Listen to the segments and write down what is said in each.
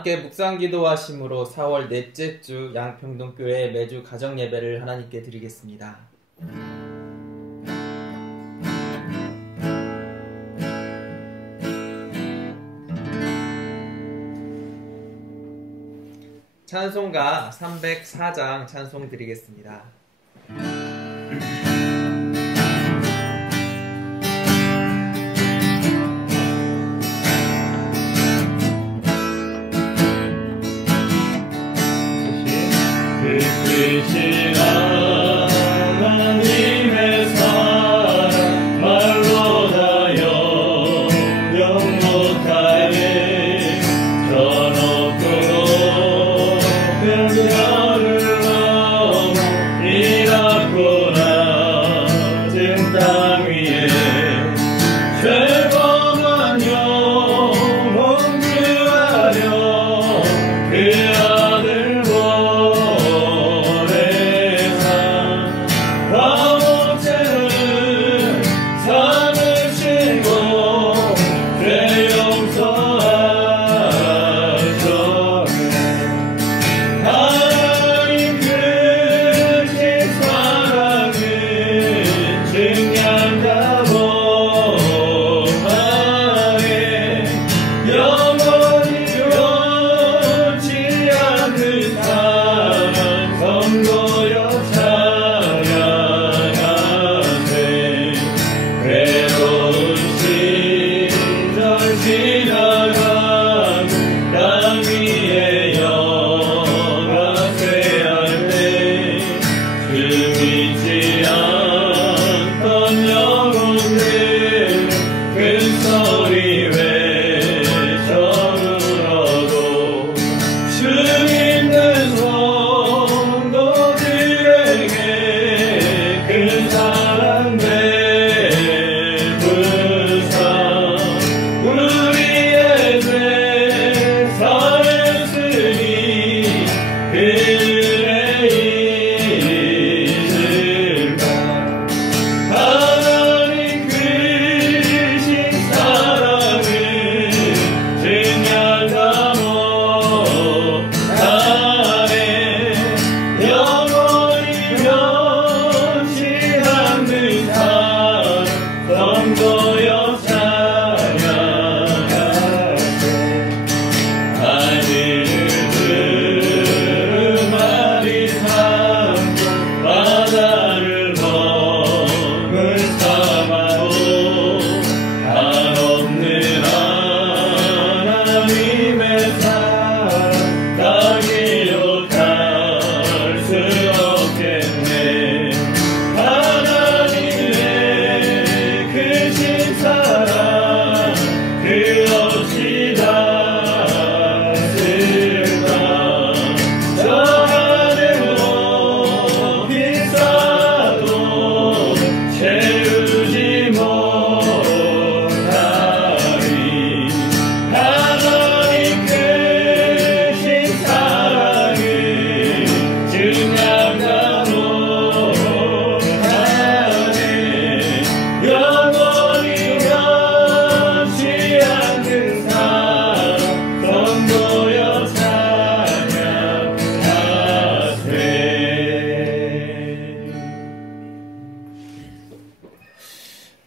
함께 묵상 기도하심으로 4월 넷째 주 양평동교회 매주 가정 예배를 하나님께 드리겠습니다. 찬송가 304장 찬송 드리겠습니다. 크신 하나님의 사랑 말로 다 영영 못하네. 저 높고 높은 별을 넘어 이 낮고 낮은 땅 위에 죄범한 영혼 구하려 그 아들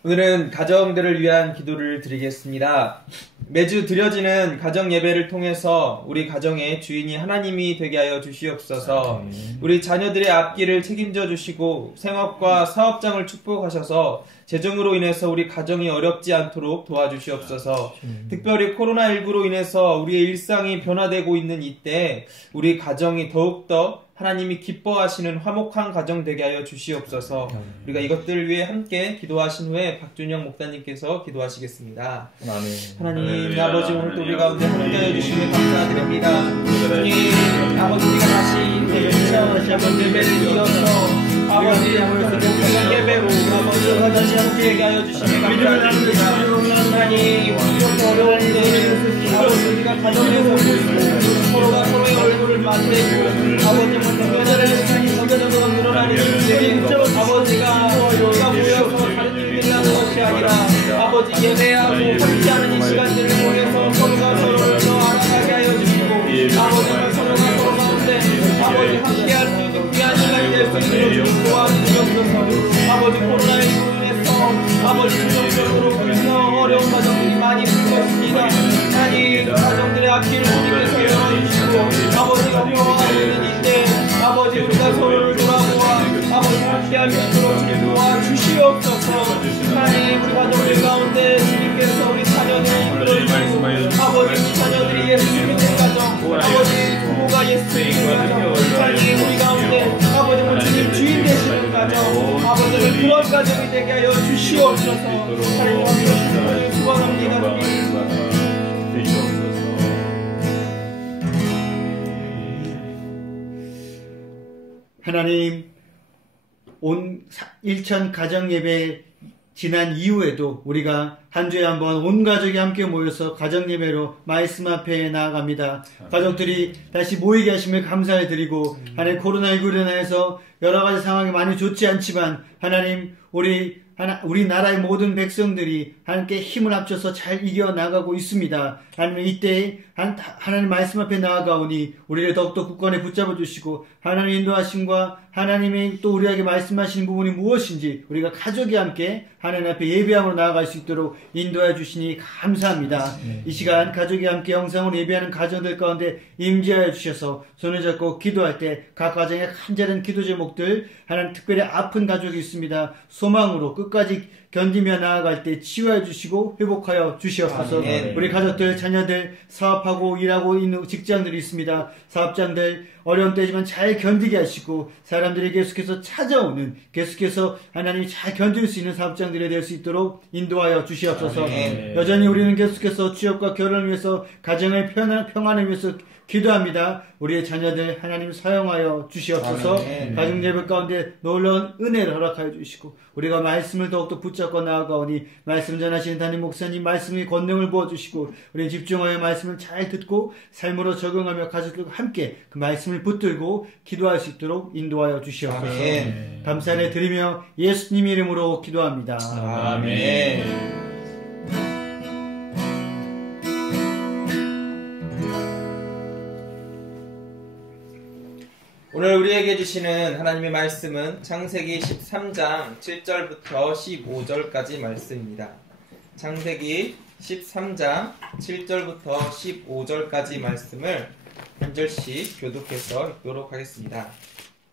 오늘은 가정들을 위한 기도를 드리겠습니다. 매주 드려지는 가정 예배를 통해서 우리 가정의 주인이 하나님이 되게 하여 주시옵소서. 우리 자녀들의 앞길을 책임져 주시고 생업과 사업장을 축복하셔서 재정으로 인해서 우리 가정이 어렵지 않도록 도와주시옵소서. 특별히 코로나19로 인해서 우리의 일상이 변화되고 있는 이때 우리 가정이 더욱더 하나님이 기뻐하시는 화목한 가정 되게 하여 주시옵소서. 우리가 이것들을 위해 함께 기도하신 후에 박준영 목사님께서 기도하시겠습니다. 하나님 아버지, 오늘도 우리 가운데 함께하여 주시며 감사드립니다. 주님 아버지, 우리가 다시 한번 예배를 이어서 아버지 앞에서 목사님 예배로 아버지 다시 함께 하여 주시며 감사드립니다. 하나님 이렇게 어려운데 아버지 우리가 가정에서 서로가 서로의 얼굴을 만들고 아버지 교회를 점점점 늘어나는 일들이 아버지가 우리가 모여서 다른 일들이 하는 것이 아니라 아버지 예배하고 함께하는 이 시간들을 통해서 서로가 서로를 더 알아가게 하여 주시고 조용한 서로 가운데 아버지 함께할 수 있는 귀한 시간이 될 수 있도록 주님 도와주시옵소서. 아버지 코로나19로 인해서 아버지 부정적으로 그래서 어려운 가정들이 많이 있을 것입니다. 하나님 가정들의 앞길을 주님께서 열어주시고 아버지가 평화가 되는 이때 아버지 우리가 서로를 돌아보아 아버지 함께할 수 있도록 주님 도와주시옵소서. 하나님 우리 가정들 가운데 주님께서 우리 자녀들을 이끌어주시고 아버지 우리 자녀들이 예수 믿는 가정 아버지 부모가 예수 믿는 가정 하나님 우리 가운데 아버지 우리 주님 주인 되시는 가정 아버지는 그런 가정이 되게 하여 주시옵소서. 하나님 함께 축원합니다. 하나님, 온 일천 가정 예배 지난 이후에도 우리가 한 주에 한번 온 가족이 함께 모여서 가정 예배로 말씀 앞에 나아갑니다. 가족들이 다시 모이게 하심을 감사해 드리고 하나님 코로나19로 인해서 여러 가지 상황이 많이 좋지 않지만 하나님 우리나라의 모든 백성들이 함께 힘을 합쳐서 잘 이겨나가고 있습니다. 하나님 이때 하나님 말씀 앞에 나아가오니 우리를 더욱더 굳건히 붙잡아 주시고 하나님 인도하심과 하나님이 또 우리에게 말씀하시는 부분이 무엇인지 우리가 가족이 함께 하나님 앞에 예배함으로 나아갈 수 있도록 인도해 주시니 감사합니다. 이 시간 가족이 함께 영상으로 예배하는 가정들 가운데 임재하여 주셔서 손을 잡고 기도할 때 각 가정의 간절한 기도 제목들 하나님 특별히 아픈 가족이 있습니다. 소망으로 끝까지 견디며 나아갈 때 치유해 주시고 회복하여 주시옵소서. 우리 가족들, 자녀들, 사업하고 일하고 있는 직장들이 있습니다. 사업장들 어려운 때지만 잘 견디게 하시고 사람들이 계속해서 찾아오는 계속해서 하나님이 잘 견딜 수 있는 사업장들이 될 수 있도록 인도하여 주시옵소서. 여전히 우리는 계속해서 취업과 결혼을 위해서 가정의 평안을 위해서 기도합니다. 우리의 자녀들 하나님 사용하여 주시옵소서. 가정 예배 가운데 놀라운 은혜를 허락하여 주시고 우리가 말씀을 더욱더 붙잡고 나아가오니 말씀 전하시는 담임 목사님 말씀의 권능을 부어주시고 우리는 집중하여 말씀을 잘 듣고 삶으로 적용하며 가족들과 함께 그 말씀을 붙들고 기도할 수 있도록 인도하여 주시옵소서. 감사를 드리며 예수님 이름으로 기도합니다. 아멘. 오늘 우리에게 주시는 하나님의 말씀은 창세기 13장 7절부터 15절까지 말씀입니다. 창세기 13장 7절부터 15절까지 말씀을 한 절씩 교독해서 읽도록 하겠습니다.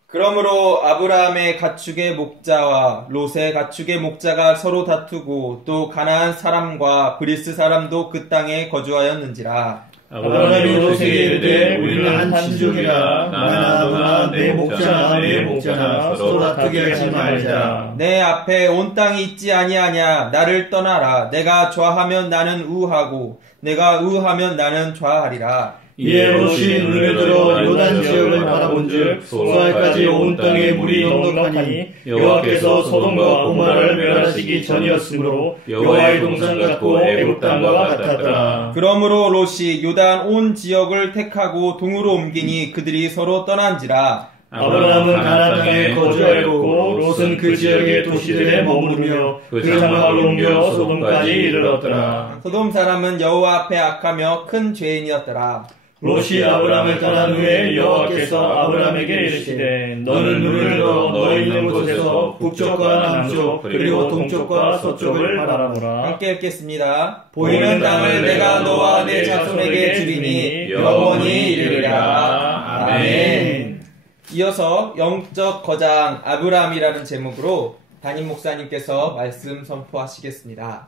그러므로 아브라함의 가축의 목자와 롯의 가축의 목자가 서로 다투고 또 가나안 사람과 브리스 사람도 그 땅에 거주하였는지라. 아브라함이 롯에게 이르되 우리는 한 친족이라 너나 내 목자나 내 목자나 서로 다투게 하지 말자. 내 앞에 온 땅이 있지 아니하냐. 나를 떠나라. 내가 좌하면 나는 우하고 내가 우하면 나는 좌하리라. 이에 롯이 눈을 들어 요단 지역을 바라본즉 소알까지 온 땅에 물이 넉넉하니 여호와께서 소돔과 고모라를 멸하시기 전이었으므로 여호와의 동산 같고 애굽 땅과 같았더라. 그러므로 롯이 요단 온 지역을 택하고 동으로 옮기니 그들이 서로 떠난지라. 아브라함은 가나안 땅에 거주하였고 롯은 그 지역의 도시들에 머무르며 그 장막을 옮겨 소돔까지 이르렀더라. 소돔 사람은 여호와 앞에 악하며 큰 죄인이었더라. 롯이 아브라함을 떠난 후에 여호와께서 아브라함에게 이르시되 너는 눈을 들어 너의 있는 곳에서 북쪽과 남쪽 그리고 동쪽과 서쪽을 바라보라. 함께 읽겠습니다. 보이는 땅을 내가 너와 내 자손에게 주리니 영원히 이르리라. 아멘. 이어서 영적 거장 아브라함이라는 제목으로 담임 목사님께서 말씀 선포하시겠습니다.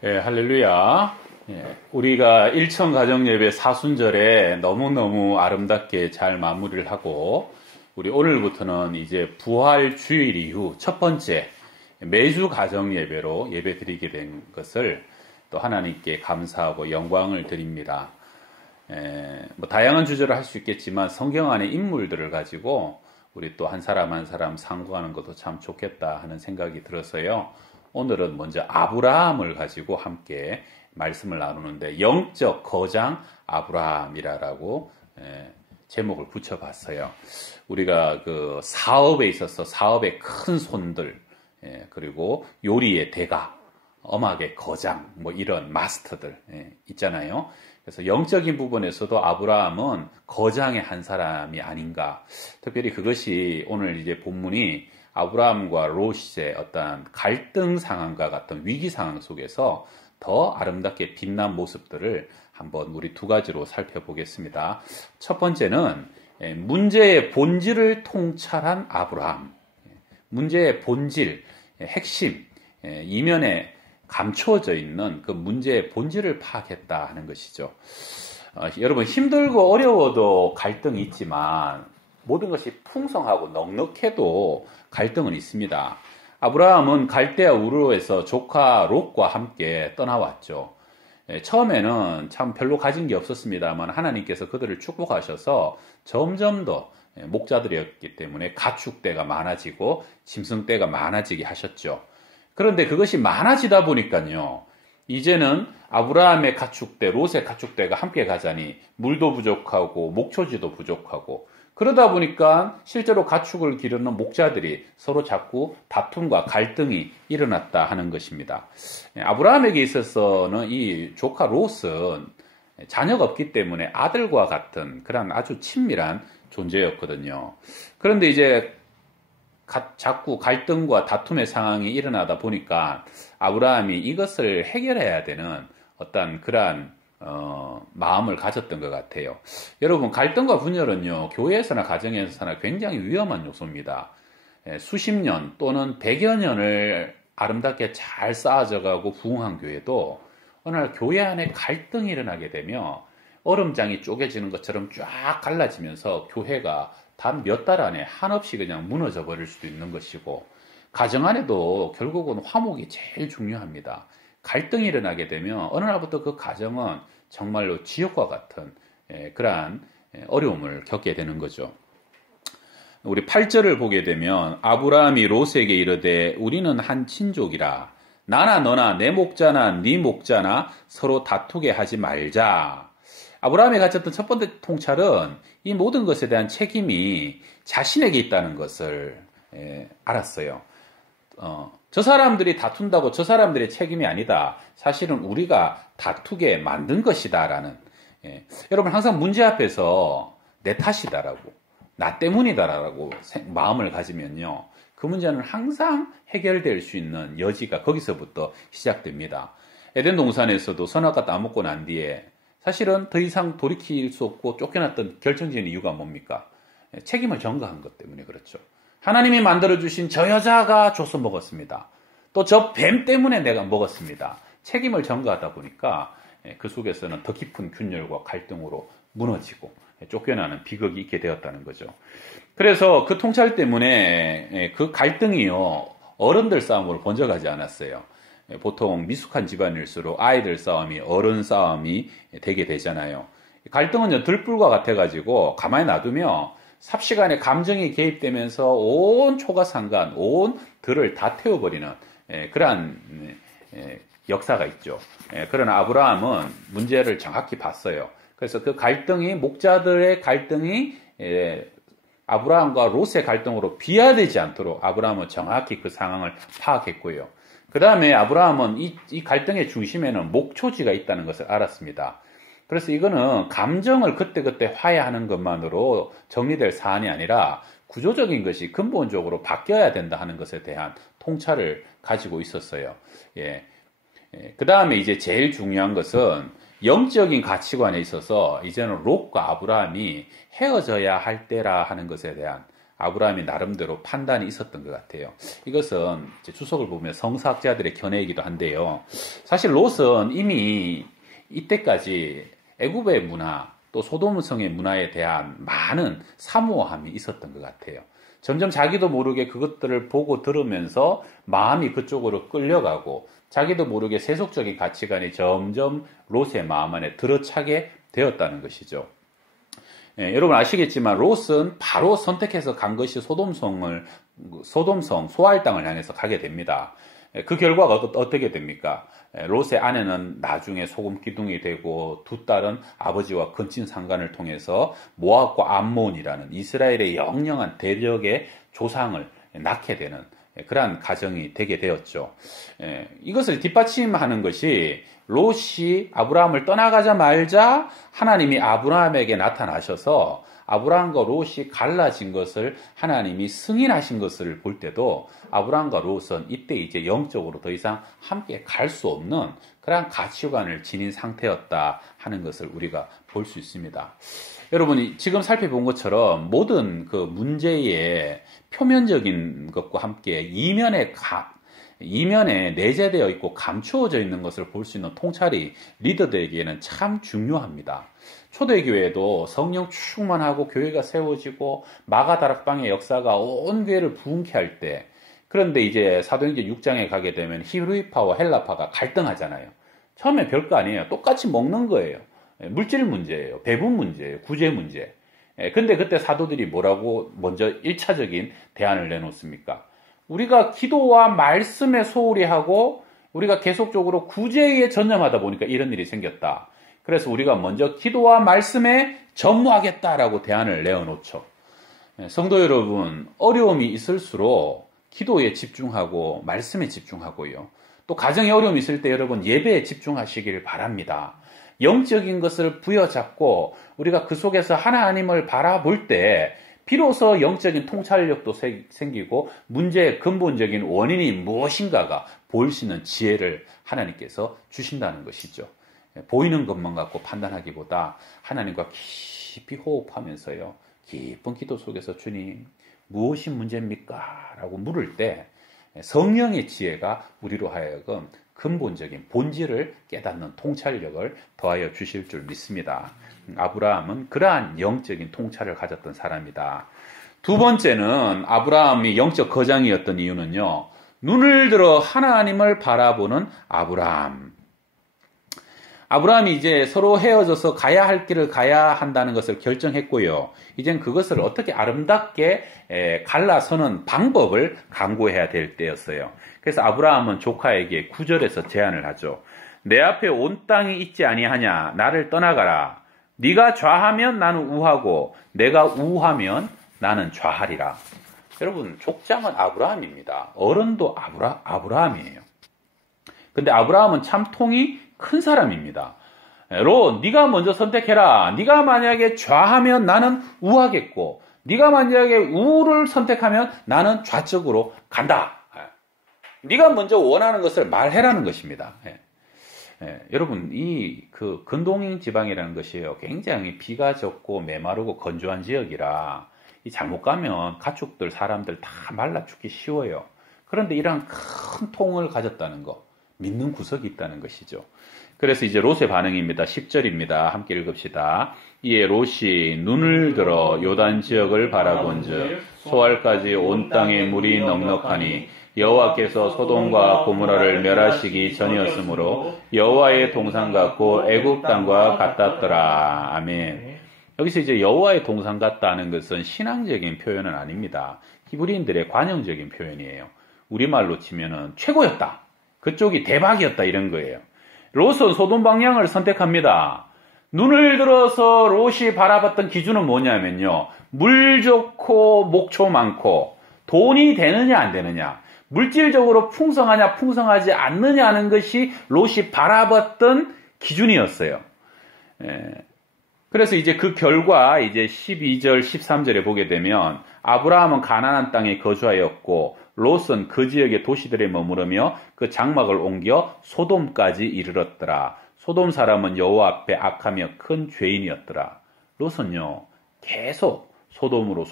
네, 할렐루야. 우리가 일천 가정 예배 사순절에 너무너무 아름답게 잘 마무리를 하고 우리 오늘부터는 이제 부활 주일 이후 첫 번째 매주 가정 예배로 예배 드리게 된 것을 또 하나님께 감사하고 영광을 드립니다. 뭐 다양한 주제를 할 수 있겠지만 성경 안의 인물들을 가지고 우리 또 한 사람 한 사람 상고하는 것도 참 좋겠다 하는 생각이 들어서요. 오늘은 먼저 아브라함을 가지고 함께 말씀을 나누는데 영적 거장 아브라함이라고 제목을 붙여봤어요. 우리가 그 사업에 있어서 사업의 큰 손들 그리고 요리의 대가, 음악의 거장 뭐 이런 마스터들 있잖아요. 그래서 영적인 부분에서도 아브라함은 거장의 한 사람이 아닌가. 특별히 그것이 오늘 이제 본문이 아브라함과 롯의 어떤 갈등 상황과 같은 위기 상황 속에서 더 아름답게 빛난 모습들을 한번 우리 두 가지로 살펴보겠습니다. 첫 번째는 문제의 본질을 통찰한 아브라함. 문제의 본질, 핵심, 이면에 감추어져 있는 그 문제의 본질을 파악했다 하는 것이죠. 여러분, 힘들고 어려워도 갈등이 있지만 모든 것이 풍성하고 넉넉해도 갈등은 있습니다. 아브라함은 갈대아 우르에서 조카 롯과 함께 떠나왔죠. 처음에는 참 별로 가진 게 없었습니다만 하나님께서 그들을 축복하셔서 점점 더 목자들이었기 때문에 가축대가 많아지고 짐승대가 많아지게 하셨죠. 그런데 그것이 많아지다 보니까요, 이제는 아브라함의 가축대, 롯의 가축대가 함께 가자니 물도 부족하고 목초지도 부족하고, 그러다 보니까 실제로 가축을 기르는 목자들이 서로 자꾸 다툼과 갈등이 일어났다 하는 것입니다. 아브라함에게 있어서는 이 조카 롯은 자녀가 없기 때문에 아들과 같은 그런 아주 친밀한 존재였거든요. 그런데 이제 자꾸 갈등과 다툼의 상황이 일어나다 보니까 아브라함이 이것을 해결해야 되는 어떤 그러한 마음을 가졌던 것 같아요. 여러분, 갈등과 분열은요, 교회에서나 가정에서나 굉장히 위험한 요소입니다. 수십 년 또는 100여 년을 아름답게 잘 쌓아져가고 부흥한 교회도 어느 날 교회 안에 갈등이 일어나게 되면 얼음장이 쪼개지는 것처럼 쫙 갈라지면서 교회가 단 몇 달 안에 한없이 그냥 무너져 버릴 수도 있는 것이고, 가정 안에도 결국은 화목이 제일 중요합니다. 갈등이 일어나게 되면 어느 날부터 그 가정은 정말로 지옥과 같은 그러한 어려움을 겪게 되는 거죠. 우리 8절을 보게 되면 아브라함이 롯에게 이르되 우리는 한 친족이라 나나 너나 내 목자나 네 목자나 서로 다투게 하지 말자. 아브라함이 가졌던 첫 번째 통찰은 이 모든 것에 대한 책임이 자신에게 있다는 것을 알았어요. 저 사람들이 다툰다고 저 사람들의 책임이 아니다. 사실은 우리가 다투게 만든 것이다라는. 여러분, 항상 문제 앞에서 내 탓이다라고, 나 때문이다라고 마음을 가지면요, 그 문제는 항상 해결될 수 있는 여지가 거기서부터 시작됩니다. 에덴 동산에서도 선악과 따먹고 난 뒤에 사실은 더 이상 돌이킬 수 없고 쫓겨났던 결정적인 이유가 뭡니까? 책임을 전가한 것 때문에 그렇죠. 하나님이 만들어주신 저 여자가 줘서 먹었습니다. 또 저 뱀 때문에 내가 먹었습니다. 책임을 전가하다 보니까 그 속에서는 더 깊은 균열과 갈등으로 무너지고 쫓겨나는 비극이 있게 되었다는 거죠. 그래서 그 통찰 때문에 그 갈등이요, 어른들 싸움으로 번져가지 않았어요. 보통 미숙한 집안일수록 아이들 싸움이 어른 싸움이 되게 되잖아요. 갈등은 들불과 같아가지고 가만히 놔두면 삽시간에 감정이 개입되면서 온 초가상간, 온 들을 다 태워버리는 그러한 역사가 있죠. 그러나 아브라함은 문제를 정확히 봤어요. 그래서 그 갈등이, 목자들의 갈등이 아브라함과 롯의 갈등으로 비하되지 않도록 아브라함은 정확히 그 상황을 파악했고요. 그 다음에 아브라함은 이 갈등의 중심에는 목초지가 있다는 것을 알았습니다. 그래서 이거는 감정을 그때그때 화해하는 것만으로 정리될 사안이 아니라 구조적인 것이 근본적으로 바뀌어야 된다 하는 것에 대한 통찰을 가지고 있었어요. 그 다음에 이제 제일 중요한 것은 영적인 가치관에 있어서 이제는 롯과 아브라함이 헤어져야 할 때라 하는 것에 대한 아브라함이 나름대로 판단이 있었던 것 같아요. 이것은 주석을 보면 성사학자들의 견해이기도 한데요. 사실 롯은 이미 이때까지 애굽의 문화, 또 소돔성의 문화에 대한 많은 사모함이 있었던 것 같아요. 점점 자기도 모르게 그것들을 보고 들으면서 마음이 그쪽으로 끌려가고 자기도 모르게 세속적인 가치관이 점점 롯의 마음 안에 들어차게 되었다는 것이죠. 여러분 아시겠지만 롯은 바로 선택해서 간 것이 소돔성 소알 땅을 향해서 가게 됩니다. 그 결과가 어떻게 됩니까? 롯의 아내는 나중에 소금 기둥이 되고 두 딸은 아버지와 근친 상간을 통해서 모압과 암몬이라는 이스라엘의 영영한 대적의 조상을 낳게 되는 그러한 가정이 되게 되었죠. 이것을 뒷받침하는 것이 롯이 아브라함을 떠나가자마자 하나님이 아브라함에게 나타나셔서 아브라함과 롯이 갈라진 것을 하나님이 승인하신 것을 볼 때도 아브라함과 롯은 이때 이제 영적으로 더 이상 함께 갈 수 없는 그러한 가치관을 지닌 상태였다 하는 것을 우리가 볼 수 있습니다. 여러분이 지금 살펴본 것처럼 모든 그 문제의 표면적인 것과 함께 이면에 내재되어 있고 감추어져 있는 것을 볼 수 있는 통찰이 리더들에게는 참 중요합니다. 초대교회도 성령 충만하고 교회가 세워지고 마가다락방의 역사가 온 교회를 부흥케 할 때, 그런데 이제 사도행전 6장에 가게 되면 히브리파와 헬라파가 갈등하잖아요. 처음에 별거 아니에요. 똑같이 먹는 거예요. 물질 문제예요. 배분 문제예요. 구제 문제. 근데 그때 사도들이 뭐라고 먼저 1차적인 대안을 내놓습니까? 우리가 기도와 말씀에 소홀히 하고 우리가 계속적으로 구제에 전념하다 보니까 이런 일이 생겼다. 그래서 우리가 먼저 기도와 말씀에 전무하겠다라고 대안을 내어놓죠. 성도 여러분, 어려움이 있을수록 기도에 집중하고 말씀에 집중하고요. 또 가정에 어려움이 있을 때 여러분 예배에 집중하시길 바랍니다. 영적인 것을 부여잡고 우리가 그 속에서 하나님을 바라볼 때 비로소 영적인 통찰력도 생기고 문제의 근본적인 원인이 무엇인가가 보일 수 있는 지혜를 하나님께서 주신다는 것이죠. 보이는 것만 갖고 판단하기보다 하나님과 깊이 호흡하면서요. 깊은 기도 속에서 주님 무엇이 문제입니까? 라고 물을 때 성령의 지혜가 우리로 하여금 근본적인 본질을 깨닫는 통찰력을 더하여 주실 줄 믿습니다. 아브라함은 그러한 영적인 통찰을 가졌던 사람이다. 두 번째는 아브라함이 영적 거장이었던 이유는요. 눈을 들어 하나님을 바라보는 아브라함. 아브라함이 이제 서로 헤어져서 가야 할 길을 가야 한다는 것을 결정했고요. 이젠 그것을 어떻게 아름답게 갈라서는 방법을 강구해야 될 때였어요. 그래서 아브라함은 조카에게 9절에서 제안을 하죠. 내 앞에 온 땅이 있지 아니하냐? 나를 떠나가라. 네가 좌하면 나는 우하고 내가 우하면 나는 좌하리라. 여러분, 족장은 아브라함입니다. 어른도 아브라함이에요. 근데 아브라함은 참 통이 큰 사람입니다. 롯, 네가 먼저 선택해라. 네가 만약에 좌하면 나는 우하겠고 네가 만약에 우를 선택하면 나는 좌쪽으로 간다. 네가 먼저 원하는 것을 말해라는 것입니다. 여러분, 그 근동인 지방이라는 것이요, 굉장히 비가 적고 메마르고 건조한 지역이라 잘못 가면 가축들, 사람들 다 말라 죽기 쉬워요. 그런데 이런 큰 통을 가졌다는 거, 믿는 구석이 있다는 것이죠. 그래서 이제 롯의 반응입니다. 10절입니다. 함께 읽읍시다. 이에 롯이 눈을 들어 요단 지역을 바라본즉 소알까지 온 땅에 물이 넉넉하니 여호와께서 소돔과 고모라를 멸하시기 전이었으므로 여호와의 동산 같고 애굽 땅과 같았더라. 아멘. 여기서 이제 여호와의 동산 같다는 것은 신앙적인 표현은 아닙니다. 히브리인들의 관용적인 표현이에요. 우리말로 치면은 최고였다. 그쪽이 대박이었다 이런 거예요. 롯은 소돔 방향을 선택합니다. 눈을 들어서 롯이 바라봤던 기준은 뭐냐면요. 물 좋고 목초 많고 돈이 되느냐 안 되느냐. 물질적으로 풍성하냐 풍성하지 않느냐 하는 것이 롯이 바라봤던 기준이었어요. 그래서 이제 그 결과 이제 12절 13절에 보게 되면 아브라함은 가나안 땅에 거주하였고 롯은 그 지역의 도시들에 머무르며 그 장막을 옮겨 소돔까지 이르렀더라. 소돔 사람은 여호와 앞에 악하며 큰 죄인이었더라. 롯은요 계속 소돔으로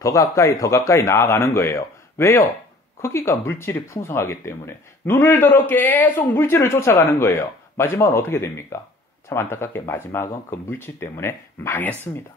더 가까이 나아가는 거예요. 왜요? 거기가 물질이 풍성하기 때문에 눈을 들어 계속 물질을 쫓아가는 거예요. 마지막은 어떻게 됩니까? 참 안타깝게 마지막은 그 물질 때문에 망했습니다.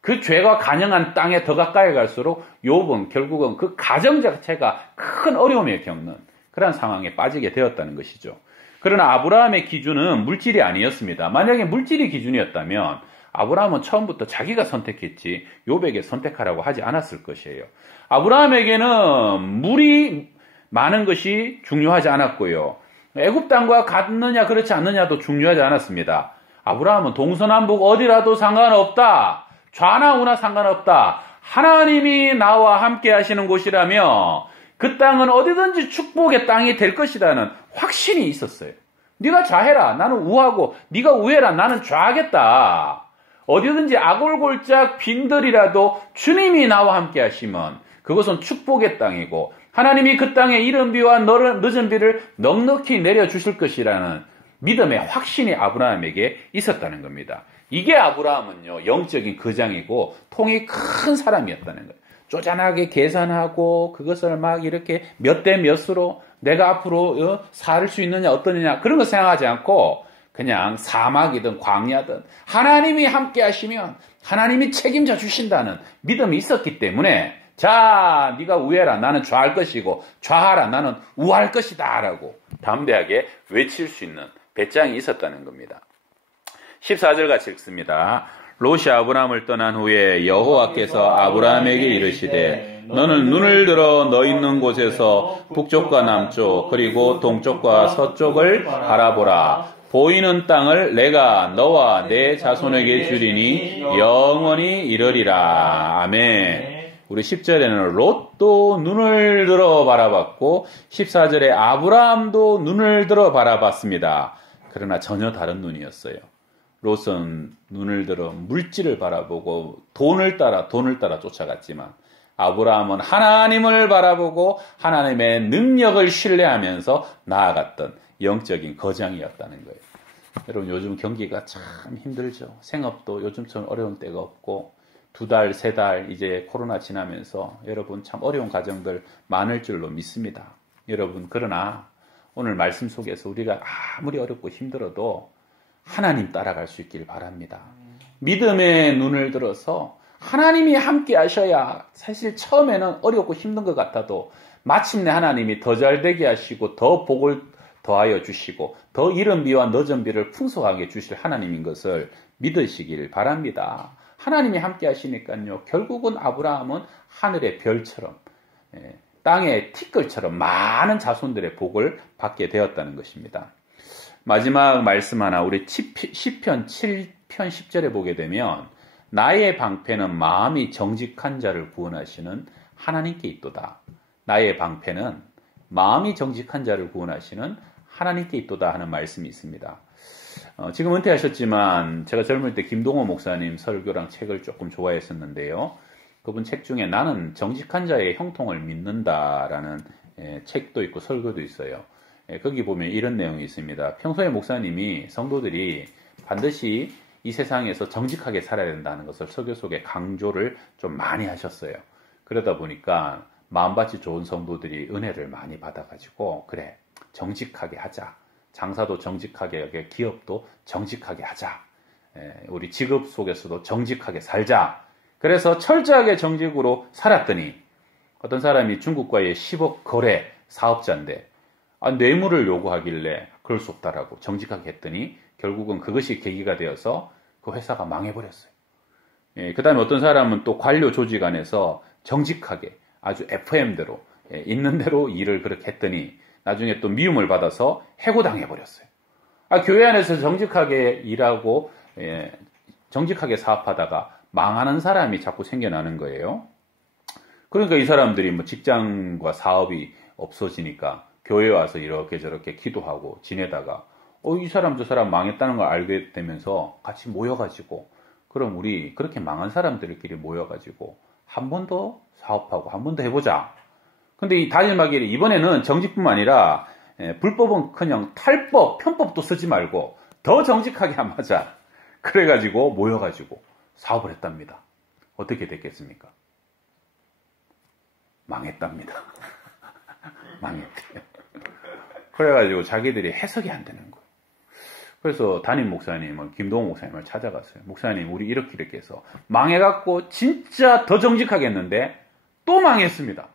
그 죄가 간영한 땅에 더 가까이 갈수록 욥은 결국은 그 가정 자체가 큰 어려움에 겪는 그런 상황에 빠지게 되었다는 것이죠. 그러나 아브라함의 기준은 물질이 아니었습니다. 만약에 물질이 기준이었다면 아브라함은 처음부터 자기가 선택했지 욥에게 선택하라고 하지 않았을 것이에요. 아브라함에게는 물이 많은 것이 중요하지 않았고요. 애굽 땅과 같느냐 그렇지 않느냐도 중요하지 않았습니다. 아브라함은 동서남북 어디라도 상관없다. 좌나 우나 상관없다. 하나님이 나와 함께 하시는 곳이라며 그 땅은 어디든지 축복의 땅이 될 것이라는 확신이 있었어요. 네가 좌해라. 나는 우하고 네가 우해라. 나는 좌하겠다. 어디든지 아골골짝 빈들이라도 주님이 나와 함께 하시면 그것은 축복의 땅이고 하나님이 그 땅에 이른 비와 늦은 비를 넉넉히 내려주실 것이라는 믿음의 확신이 아브라함에게 있었다는 겁니다. 이게 아브라함은요, 영적인 거장이고 통이 큰 사람이었다는 거예요. 쪼잔하게 계산하고 그것을 막 이렇게 몇 대 몇으로 내가 앞으로 살 수 있느냐 어떠느냐 그런 거 생각하지 않고 그냥 사막이든 광야든 하나님이 함께 하시면 하나님이 책임져 주신다는 믿음이 있었기 때문에 자, 네가 우해라. 나는 좌할 것이고 좌하라. 나는 우할 것이다. 라고 담대하게 외칠 수 있는 배짱이 있었다는 겁니다. 14절 같이 읽습니다. 롯이 아브라함을 떠난 후에 여호와께서 아브라함에게 이르시되 너는 눈을 들어 너 있는 곳에서 북쪽과 남쪽 그리고 동쪽과 서쪽을 바라보라. 보이는 땅을 내가 너와 내 자손에게 주리니 영원히 이르리라. 아멘. 우리 10절에는 롯도 눈을 들어 바라봤고 14절에 아브라함도 눈을 들어 바라봤습니다. 그러나 전혀 다른 눈이었어요. 롯은 눈을 들어 물질을 바라보고 돈을 따라 쫓아갔지만 아브라함은 하나님을 바라보고 하나님의 능력을 신뢰하면서 나아갔던 영적인 거장이었다는 거예요. 여러분 요즘 경기가 참 힘들죠. 생업도 요즘처럼 어려운 때가 없고 2달, 3달 이제 코로나 지나면서 여러분 참 어려운 가정들 많을 줄로 믿습니다. 여러분 그러나 오늘 말씀 속에서 우리가 아무리 어렵고 힘들어도 하나님 따라갈 수 있길 바랍니다. 믿음의 눈을 들어서 하나님이 함께 하셔야 사실 처음에는 어렵고 힘든 것 같아도 마침내 하나님이 더 잘되게 하시고 더 복을 더하여 주시고 더 이른 비와 늦은 비를 풍성하게 주실 하나님인 것을 믿으시길 바랍니다. 하나님이 함께 하시니까요. 결국은 아브라함은 하늘의 별처럼 땅의 티끌처럼 많은 자손들의 복을 받게 되었다는 것입니다. 마지막 말씀 하나 우리 시편 7편 10절에 보게 되면 나의 방패는 마음이 정직한 자를 구원하시는 하나님께 있도다. 나의 방패는 마음이 정직한 자를 구원하시는 하나님께 있도다 하는 말씀이 있습니다. 지금 은퇴하셨지만 제가 젊을 때 김동호 목사님 설교랑 책을 조금 좋아했었는데요. 그분 책 중에 나는 정직한 자의 형통을 믿는다라는 책도 있고 설교도 있어요. 거기 보면 이런 내용이 있습니다. 평소에 목사님이 성도들이 반드시 이 세상에서 정직하게 살아야 된다는 것을 설교 속에 강조를 좀 많이 하셨어요. 그러다 보니까 마음밭이 좋은 성도들이 은혜를 많이 받아가지고 그래 정직하게 하자. 장사도 정직하게 하게 기업도 정직하게 하자. 우리 직업 속에서도 정직하게 살자. 그래서 철저하게 정직으로 살았더니 어떤 사람이 중국과의 10억 거래 사업자인데 뇌물을 요구하길래 그럴 수 없다라고 정직하게 했더니 결국은 그것이 계기가 되어서 그 회사가 망해버렸어요. 그 다음에 어떤 사람은 또 관료 조직 안에서 정직하게 아주 FM대로 있는 대로 일을 그렇게 했더니 나중에 또 미움을 받아서 해고당해버렸어요. 교회 안에서 정직하게 일하고 정직하게 사업하다가 망하는 사람이 자꾸 생겨나는 거예요. 그러니까 이 사람들이 뭐 직장과 사업이 없어지니까 교회에 와서 이렇게 저렇게 기도하고 지내다가 이 사람 저 사람 망했다는 걸 알게 되면서 같이 모여가지고 그럼 우리 그렇게 망한 사람들끼리 모여가지고 한 번 더 사업하고 한 번 더 해보자. 근데 이 다짐하기를 이번에는 정직뿐만 아니라 불법은커녕 탈법, 편법도 쓰지 말고 더 정직하게 한번 하자. 그래가지고 모여가지고 사업을 했답니다. 어떻게 됐겠습니까? 망했답니다. 망했대요. 그래가지고 자기들이 해석이 안 되는 거예요. 그래서 담임 목사님은 김동호 목사님을 찾아갔어요. 목사님 우리 이렇게 해서 망해갖고 진짜 더 정직하게 했는데 또 망했습니다.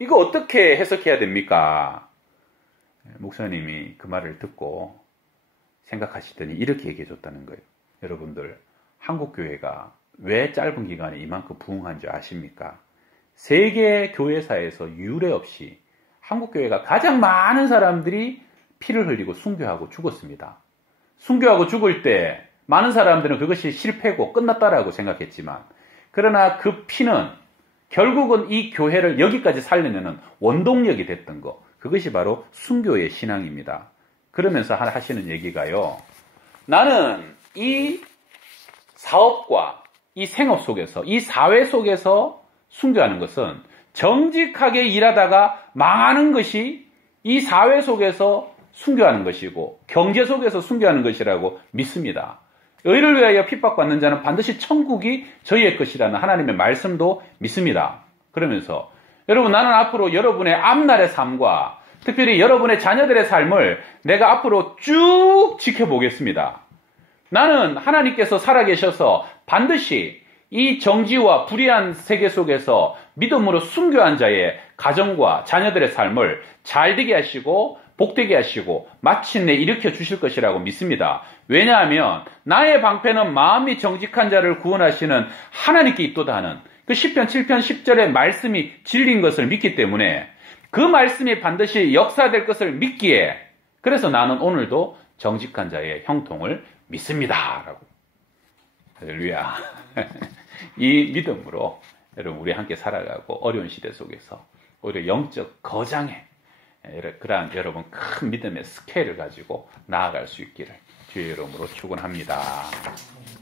이거 어떻게 해석해야 됩니까? 목사님이 그 말을 듣고 생각하시더니 이렇게 얘기해 줬다는 거예요. 여러분들 한국교회가 왜 짧은 기간에 이만큼 부흥한 줄 아십니까? 세계 교회사에서 유례 없이 한국교회가 가장 많은 사람들이 피를 흘리고 순교하고 죽었습니다. 순교하고 죽을 때 많은 사람들은 그것이 실패고 끝났다라고 생각했지만 그러나 그 피는 결국은 이 교회를 여기까지 살려내는 원동력이 됐던 거. 그것이 바로 순교의 신앙입니다. 그러면서 하시는 얘기가요. 나는 이 사업과 이 생업 속에서, 이 사회 속에서 순교하는 것은 정직하게 일하다가 망하는 것이 이 사회 속에서 순교하는 것이고 경제 속에서 순교하는 것이라고 믿습니다. 의를 위하여 핍박받는 자는 반드시 천국이 저희의 것이라는 하나님의 말씀도 믿습니다. 그러면서 여러분, 나는 앞으로 여러분의 앞날의 삶과 특별히 여러분의 자녀들의 삶을 내가 앞으로 쭉 지켜보겠습니다. 나는 하나님께서 살아계셔서 반드시 이 정지와 불의한 세계 속에서 믿음으로 순교한 자의 가정과 자녀들의 삶을 잘되게 하시고 복되게 하시고 마침내 일으켜 주실 것이라고 믿습니다. 왜냐하면 나의 방패는 마음이 정직한 자를 구원하시는 하나님께 있도다 하는 그 시편 7편 10절의 말씀이 진리인 것을 믿기 때문에 그 말씀이 반드시 역사될 것을 믿기에 그래서 나는 오늘도 정직한 자의 형통을 믿습니다. 라고. 할렐루야. 이 믿음으로 여러분 우리 함께 살아가고 어려운 시대 속에서 오히려 영적 거장에 그러한 여러분 큰 믿음의 스케일을 가지고 나아갈 수 있기를 주의 이름으로 축원합니다.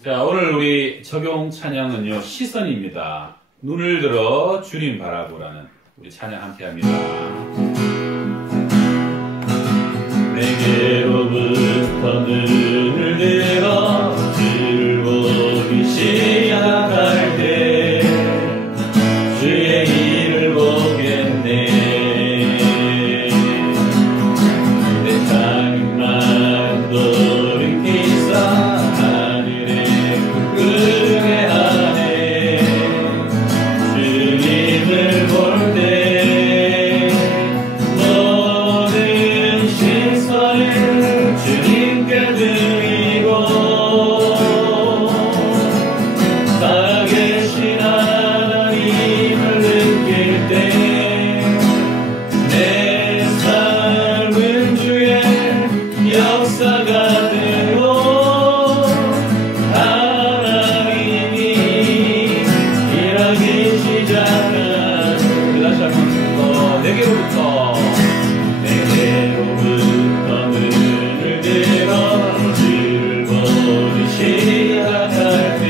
자, 오늘 우리 적용 찬양은요 시선입니다. 눈을 들어 주님 바라보라는 우리 찬양 함께 합니다. 내게로부터 눈을 들어 주를 보기 시작할 때 주의 일을 보겠네. 내 작은 돌이키사 하늘에 꿈꾸게 하네. 주님을 볼 때 모든 시선을 주님께 드리고 살아계신 하나님을 느낄 때 내 삶은 주의 역사가 되고 하나님이 일하기 시작한 다시 한번 더 내게로부터 내게로부터 눈을 들어 주를 보기 시작할 때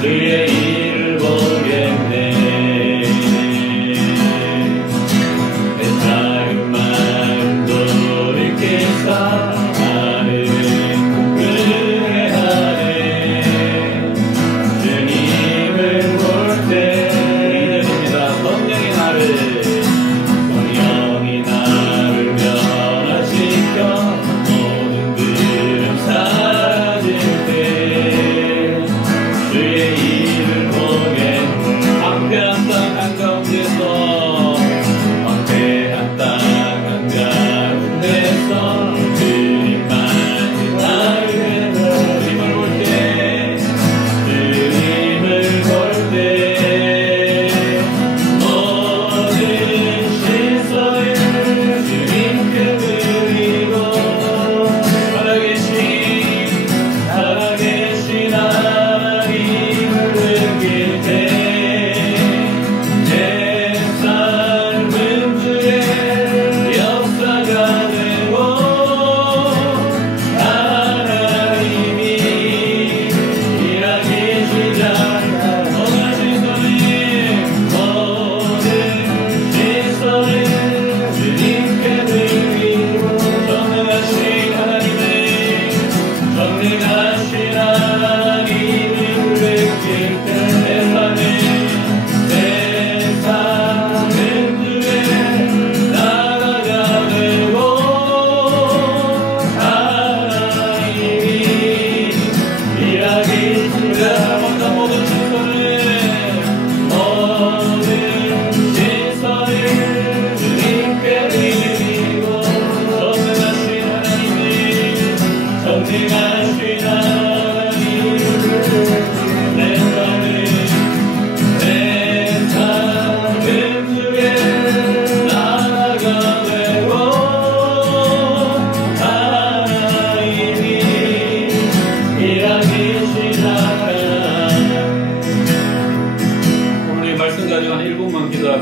주의 일을 보겠네. 내 작은 마음 돌이키사 하늘을 꿈꾸게 하네. 주님을 볼 때 믿음입니다. 성령이 나를 변화시켜 모든 그름 사라질 때 주의 일을 보겠네. 방패한 땅 한가운데서 방패한 땅 한가운데서 주님만 나를 주님을 볼 때 주님을 볼 때 모든 시선을 주님께 드리고 살아계신 하나님을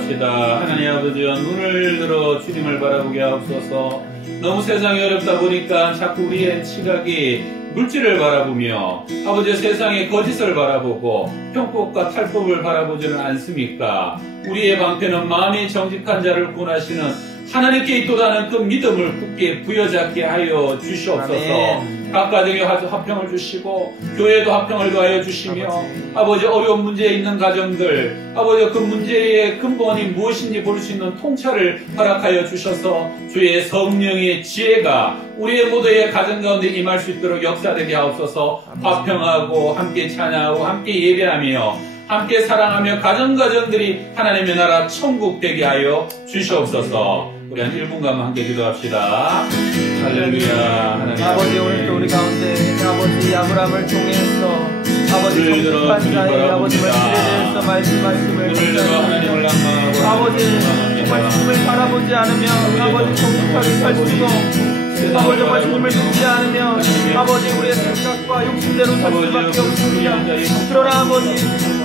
기도합시다. 하나님 아버지여, 눈을 들어 주님을 바라보게 하옵소서. 너무 세상이 어렵다 보니까 자꾸 우리의 시각이 물질을 바라보며 아버지 세상의 거짓을 바라보고 편법과 탈법을 바라보지는 않습니까? 우리의 방편은 마음이 정직한 자를 구원하시는 하나님께 있도다는 그 믿음을 굳게 부여잡게 하여 주시옵소서. 아멘. 각 가정에 화평을 주시고 교회도 화평을 더하여 주시며 아버지 어려운 문제에 있는 가정들 아버지 그 문제의 근본이 무엇인지 볼 수 있는 통찰을 허락하여 주셔서 주의 성령의 지혜가 우리의 모두의 가정 가운데 임할 수 있도록 역사되게 하옵소서. 화평하고 함께 찬양하고 함께 예배하며 함께 사랑하며 가정들이 하나님의 나라 천국 되게 하여 주시옵소서. 우리 한 1분간 함께 기도합시다. 할렐루야. 하나님 아버지, 오늘도 우리 가운데 아버지 아브라함을 통해서 아버지 정직한 자의 아버지 말씀에 대해서 말씀을 하나님을 낭만하고 아버지 정말 주님을 바라보지 않으면 아버지 정직하게 살 수가 없고 아버지 정말 주님을 믿지 않으면 아버지 우리의 생각과 욕심대로 살 수밖에 없습니다. 그러나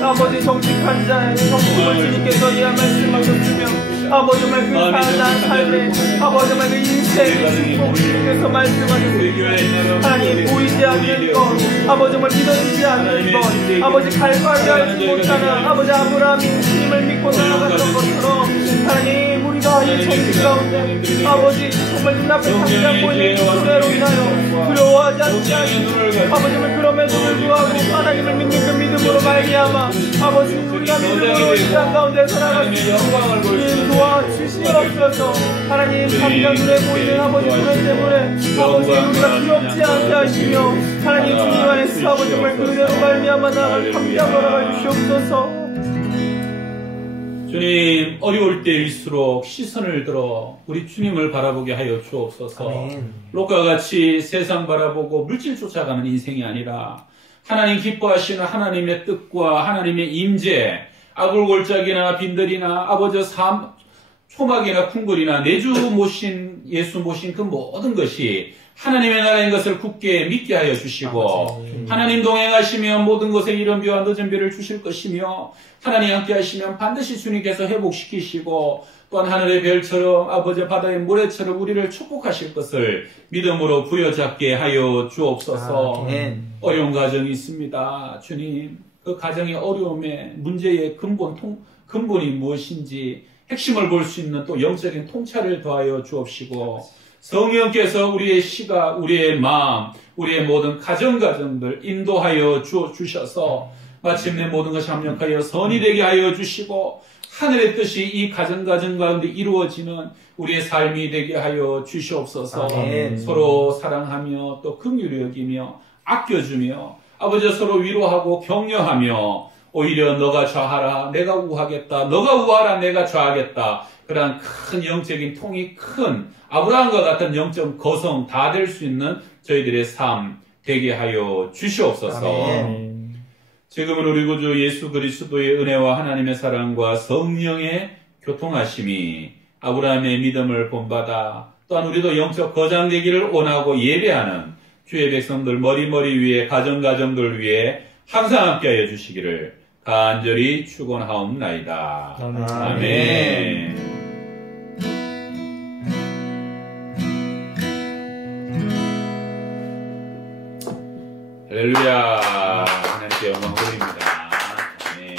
아버지 정직한 자의 성품을 주님께서 이하 말씀하셨으며 아버지 정말 그 사는 삶에 아버지 정말 그 인생의 축복을 주님께서 말씀하셨습니다. 하나님 보이지 않는 것 아버지 정말 믿어지지 않는 것 아버지 갈바리 알지 못하는 아버지 아브라함이 주님을 믿고 나아갔던 것처럼 하나님 우리가 이 정신 가운데 아버지 정말 눈앞에 당장 보이는 수레로 인하여 두려워하지 않게 하시고 아버지 정말 그럼에도 불구하고 하나님을 믿는 그 믿음으로 말미암아 아버지 우리가 믿음으로 이 땅 가운데 살아갈 수 있는 도와주시옵소서. 하나님 당장 눈에 보이는 아버지 불행 때문에 아버지 우리가 두렵지 않게 하시며 하나님 주님 안에서 아버지 정말 그대로 말미암아 나아갈 감격 허락하여 주시옵소서. 주님, 어려울 때일수록 시선을 들어 우리 주님을 바라보게 하여 주옵소서. 아멘. 롯과 같이 세상 바라보고 물질 쫓아가는 인생이 아니라 하나님 기뻐하시는 하나님의 뜻과 하나님의 임재, 아굴골짜기나 빈들이나 아버지 초막이나 쿵굴이나 내주 모신 예수 모신 그 모든 것이 하나님의 나라인 것을 굳게 믿게 하여 주시고 하나님 동행하시며 모든 것에 이른 비와 늦은 비를 주실 것이며 하나님 함께 하시면 반드시 주님께서 회복시키시고 또한 하늘의 별처럼 아버지 바다의 모래처럼 우리를 축복하실 것을 믿음으로 부여잡게 하여 주옵소서. 어려운 가정이 있습니다. 주님, 그 가정의 어려움에 문제의 근본이 무엇인지 핵심을 볼 수 있는 또 영적인 통찰을 더하여 주옵시고 성령께서 우리의 시각, 우리의 마음, 우리의 모든 가정들 인도하여 주셔서 마침내 모든 것이 합력하여 선이 되게 하여 주시고 하늘의 뜻이 이 가정 가운데 이루어지는 우리의 삶이 되게 하여 주시옵소서. 아멘. 서로 사랑하며 또 긍휼히 여기며 아껴주며 아버지 서로 위로하고 격려하며 오히려 너가 좌하라 내가 우하겠다, 너가 우하라 내가 좌하겠다, 그러한 큰 영적인 통이 큰 아브라함과 같은 영적 거성 다 될 수 있는 저희들의 삶 되게 하여 주시옵소서. 아멘. 지금은 우리 구주 예수 그리스도의 은혜와 하나님의 사랑과 성령의 교통하심이 아브라함의 믿음을 본받아 또한 우리도 영적 거장 되기를 원하고 예배하는 주의 백성들 머리 위에 가정들 위에 항상 함께하여 주시기를 간절히 축원하옵나이다. 아멘. 아멘. 할렐루야. 하나님께 영광 돌립니다. 아멘.